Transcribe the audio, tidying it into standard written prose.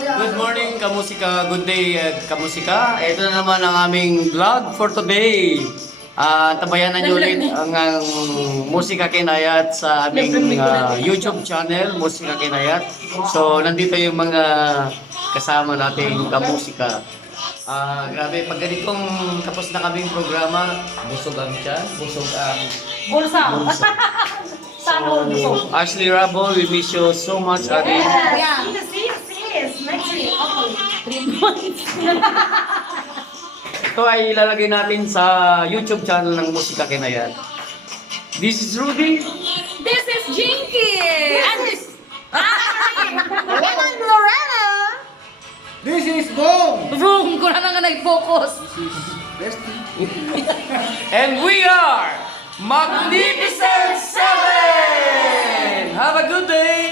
Good morning, kamusika. Good day, kamusika. Ito na naman ang aming vlog for today. Tabayanan niyo ulit ang Musika Kinayat sa aming YouTube channel, Musika Kinayat. So, nandito yung mga kasama nating kamusika. Grabe, pag ganitong tapos na kaming programa, busog ang tiyan, busog ang Bulsa. So, Ashley Rabo, we miss you so much, Ate. Yeah. Next week. Okay. 3 months. Ito ay ilalagay natin sa YouTube channel ng Musika Kinayat. This is Rudy. This is Jinky. And this. And I'm Lorena. This is Boom! Room ko na nga nag-focus. And we are Magnificent Seven! Have a good day!